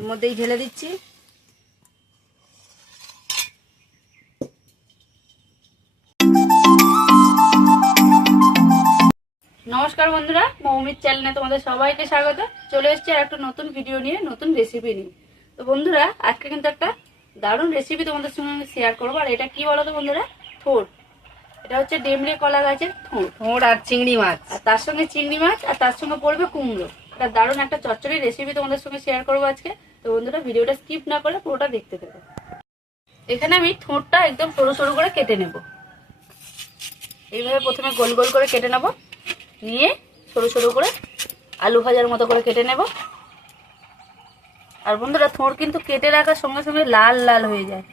ওর মধ্যেই ঢেলে দিচ্ছি। নমস্কার বন্ধুরা, মৌমির চ্যানেলে তোমাদের সবাইকে স্বাগত। চলে এসেছি আর একটা নতুন ভিডিও নিয়ে, নতুন রেসিপি নিয়ে। তো বন্ধুরা, আজকে কিন্তু একটা দারুণ রেসিপি তোমাদের সঙ্গে আমি শেয়ার করবো। আর এটা কি বলো তো বন্ধুরা, থোড়। এটা হচ্ছে ডেমড়ে কলা গাছের থোড় আর চিংড়ি মাছ, আর তার সঙ্গে চিংড়ি মাছ, আর তার সঙ্গে পড়বে কুমড়ো। এটা দারুণ একটা চচ্চড়ি রেসিপি তোমাদের সঙ্গে শেয়ার করবো আজকে। তো বন্ধুরা, ভিডিওটা স্কিপ না করে পুরোটা দেখতে থাকো। এখানে আমি থোড়টা একদম সরু সরু করে কেটে নেব। এইভাবে প্রথমে গোল গোল করে কেটে নেব, নিয়ে সরু সরু করে আলু ভাজার মতো করে কেটে নেব। আর বন্ধুরা, থোড় কিন্তু কেটে রাখার সঙ্গে সঙ্গে লাল লাল হয়ে যায়।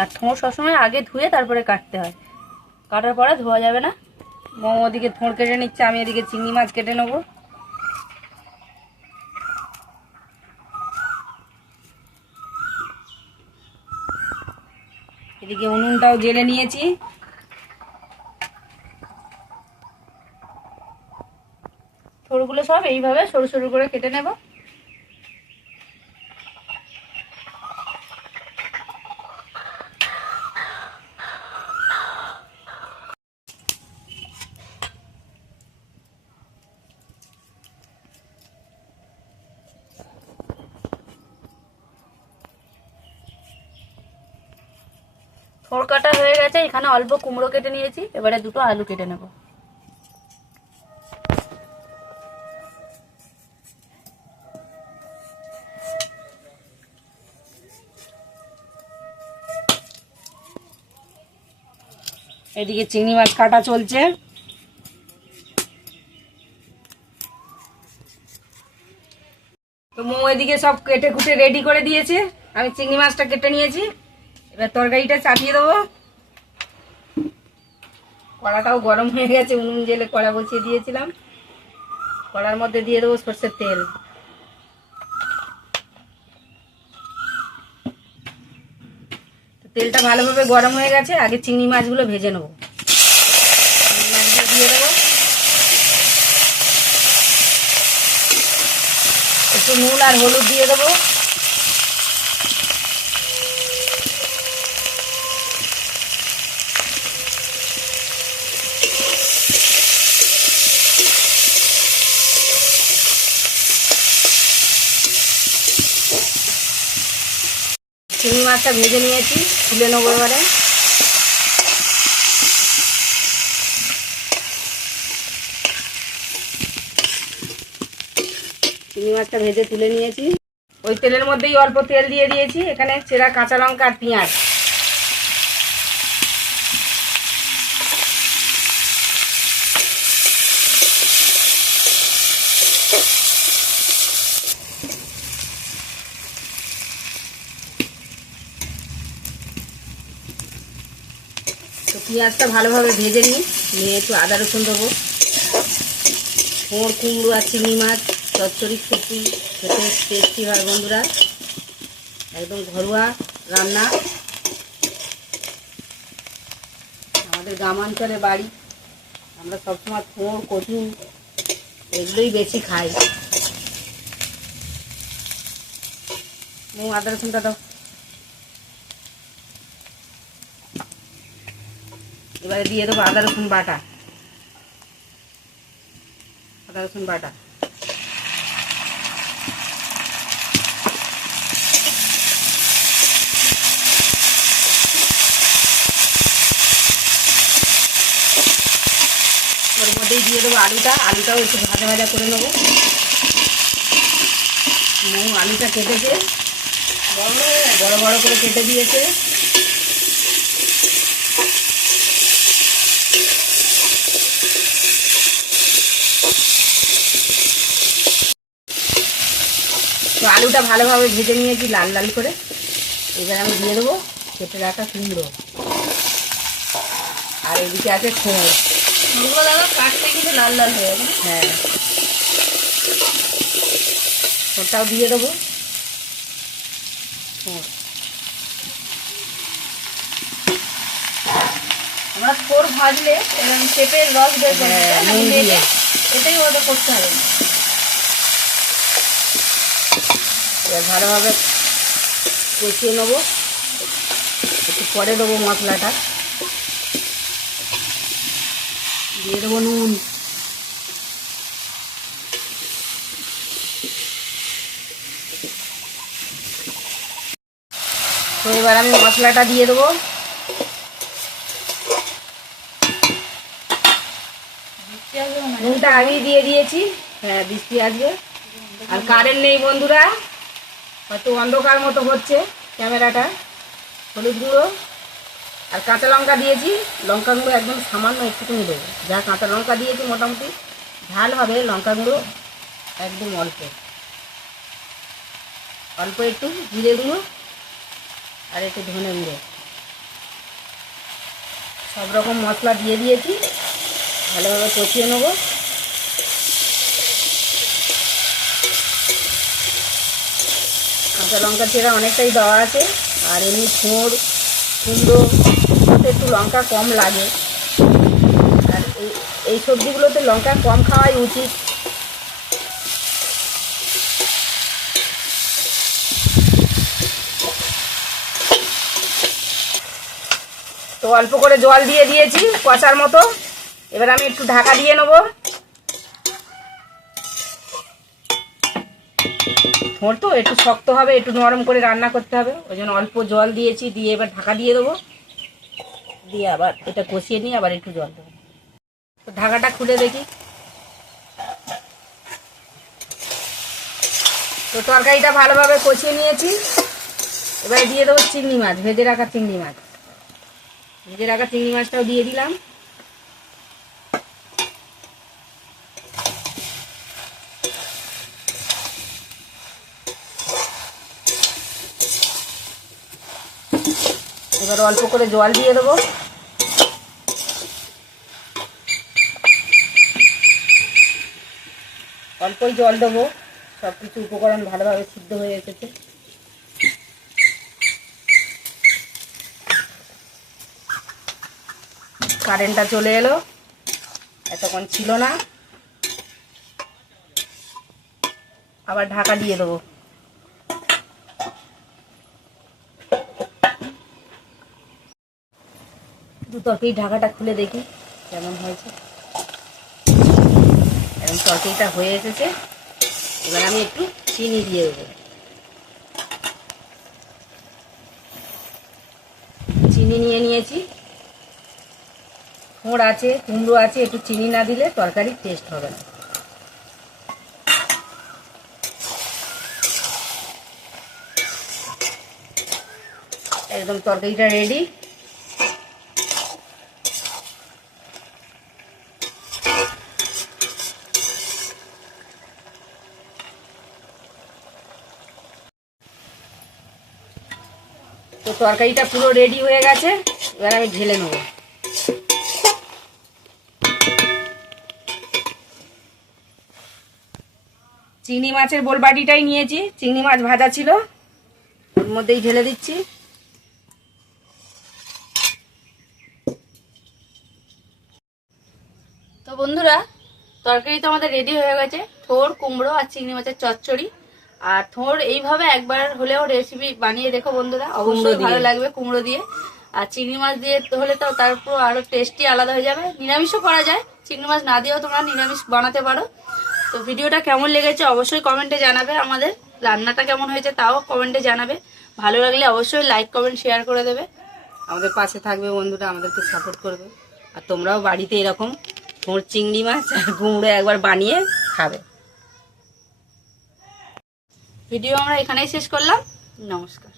আর থোড় সবসময় আগে ধুয়ে তারপরে কাটতে হয়, কাটার পরে ধোয়া যাবে না। মোমো ওদিকে থোড় কেটে নিচ্ছে, আমি এদিকে চিংড়ি মাছ কেটে নেব। এদিকে উনুনটাও জেলে নিয়েছি। থোড়গুলো সব এইভাবে সরু সরু করে কেটে নেব। থোড় কাটা হয়ে গেছে। এখানে অল্প কুমড়ো কেটে নিয়েছি, এবারে দুটো আলু কেটে নেব। এদিকে চিংড়ি মাছ কাটা চলছে। তো মৌ এদিকে সব কেটে কুটে রেডি করে দিয়েছে, আমি চিংড়ি মাছটা কেটে নিয়েছি। এবার তরকারিটা চাপিয়ে দেবো। কড়াটাও গরম হয়ে গেছে, উনুন জেলে কড়া বসিয়ে দিয়েছিলাম। কড়ার মধ্যে দিয়ে দেবো সরষের তেল। তেলটা ভালোভাবে গরম হয়ে গেছে, আগে চিংড়ি মাছগুলো ভেজে নেবো। চিংড়ি মাছগুলো দিয়ে দেবো, একটু নুন আর হলুদ দিয়ে দেবো। চিংড়ি মাছটা ভেজে নিয়েছি, তুলে নেবো এবারে। চিংড়ি মাছটা ভেজে তুলে নিয়েছি। ওই তেলের মধ্যেই অল্প তেল দিয়ে দিয়েছি। এখানে চেরা কাঁচা লঙ্কা আর পেঁয়াজ। তো পেঁয়াজটা ভালোভাবে ভেজে নিয়ে একটু আদা রসুন দেবো। থোড়, কুমড়ো আর চিংড়ি মাছ চচ্চড়ি সত্যি খেতে টেস্টি হয় বন্ধুরা, একদম ঘরোয়া রান্না। আমাদের গ্রামাঞ্চলে বাড়ি, আমরা সবসময় থোড়, কচু এগুলোই বেশি খাই। আদা রসুনটা দাও। এবারে দিয়ে দেবো আদা রসুন বাটা। আদা রসুন বাটা ওর মধ্যেই দিয়ে দেবো আলুটাও একটু ভাজা ভাজা করে নেবো। আলুটা কেটেছে, বড় বড় করে কেটে দিয়েছে। তো আলুটা ভালোভাবে ভেজে নিয়েছি লাল লাল করে। এবার আমি দিয়ে দেবো কেটে রাখা কুমড়ো, আর এদিকে আছে থোড়। থোড়গুলো দাদা কাটতে কিন্তু লাল লাল হয়ে যাবে। হ্যাঁ, থোড়টাও দিয়ে দেবো। আমরা থোড় ভাজলে এরকম পেঁপের রস বের করে এটাই ওটা করতে হবে। এবার ভালোভাবে কষিয়ে নেবো, একটু পরে দেবো মশলাটা, দিয়ে দেবো নুন, তো এবার আমি মশলাটা দিয়ে দেবো। নুনটা আগেই দিয়ে দিয়েছি, হ্যাঁ বৃষ্টি আসবে। আর কারেন্ট নেই বন্ধুরা, হয়তো অন্ধকার মতো হচ্ছে ক্যামেরাটা। হলুদ গুঁড়ো আর কাঁচা লঙ্কা দিয়েছি, লঙ্কা গুঁড়ো একদম সামান্য একটুকুনি দেবো, যা কাঁচা লঙ্কা দিয়েছি মোটামুটি ঝাল হবে, লঙ্কা গুঁড়ো একদম অল্প অল্প, একটু জিরে গুঁড়ো আর একটু ধনে গুঁড়ো, সব রকম মশলা দিয়ে দিয়েছি, ভালোভাবে কষিয়ে নেবো। কাঁচা লঙ্কা চেরা অনেকটাই দেওয়া আছে, আর এমনি থোড় কুমড়ো একটু লঙ্কা কম লাগে, আর এই সবজিগুলোতে লঙ্কা কম খাওয়াই উচিত। তো অল্প করে জল দিয়ে দিয়েছি কষার মতো, এবার আমি একটু ঢাকা দিয়ে নেবো। থোড় তো একটু শক্ত হবে, একটু নরম করে রান্না করতে হবে, ওই জন্য অল্প জল দিয়েছি, দিয়ে এবার ঢাকা দিয়ে দেবো, দিয়ে আবার এটা কষিয়ে নিয়ে আবার একটু জল দেবো। তো ঢাকাটা খুলে দেখি, তো তরকারিটা ভালোভাবে কষিয়ে নিয়েছি, এবারে দিয়ে দেবো চিংড়ি মাছ, ভেজে রাখা চিংড়ি মাছ, ভেজে রাখা চিংড়ি মাছটাও দিয়ে দিলাম। এবার অল্প করে জল দিয়ে দেবো, অল্পই জল দেবো, সব কিছু উপকরণ ভালোভাবে সিদ্ধ হয়ে এসেছে। কারেন্টটা চলে এলো, এতক্ষণ ছিল না, আবার ঢাকা দিয়ে দেবো। দু তরকারি ঢাকাটা খুলে দেখি কেমন হয়েছে, এখন তরকারিটা হয়ে এসেছে, এবার আমি একটু চিনি দিয়ে দেবো। চিনি নিয়ে নিয়েছি, থোড় আছে, কুমড়ো আছে, একটু চিনি না দিলে তরকারির টেস্ট হবে না। একদম তরকারিটা রেডি। তো তরকারিটা পুরো রেডি হয়ে গেছে, এবার আমি ঢেলে নেব। চিংড়ি মাছের বোলবাটিটাই নিয়েছি, চিংড়ি মাছ ভাজা ছিল, ওর মধ্যেই ঢেলে দিচ্ছি। তো বন্ধুরা, তরকারি তো আমাদের রেডি হয়ে গেছে, থোড় কুমড়ো আর চিংড়ি মাছের চচ্চড়ি। আর থোড় এইভাবে একবার হলেও রেসিপি বানিয়ে দেখো বন্ধুরা, অবশ্যই ভালো লাগবে কুমড়ো দিয়ে। আর চিংড়ি মাছ দিয়ে হলে তো তারপর আরো টেস্টি আলাদা হয়ে যাবে। নিরামিষও করা যায়, চিংড়ি মাছ না দিয়েও তোমরা নিরামিষ বানাতে পারো। তো ভিডিওটা কেমন লেগেছে অবশ্যই কমেন্টে জানাবে, আমাদের রান্নাটা কেমন হয়েছে তাও কমেন্টে জানাবে। ভালো লাগলে অবশ্যই লাইক কমেন্ট শেয়ার করে দেবে। আমাদের পাশে থাকবে বন্ধুরা, আমাদেরকে সাপোর্ট করবে। আর তোমরাও বাড়িতে এরকম থোড় চিংড়ি মাছ আর কুমড়ো একবার বানিয়ে খাবে। ভিডিও আমরা এখানেই শেষ করলাম, নমস্কার।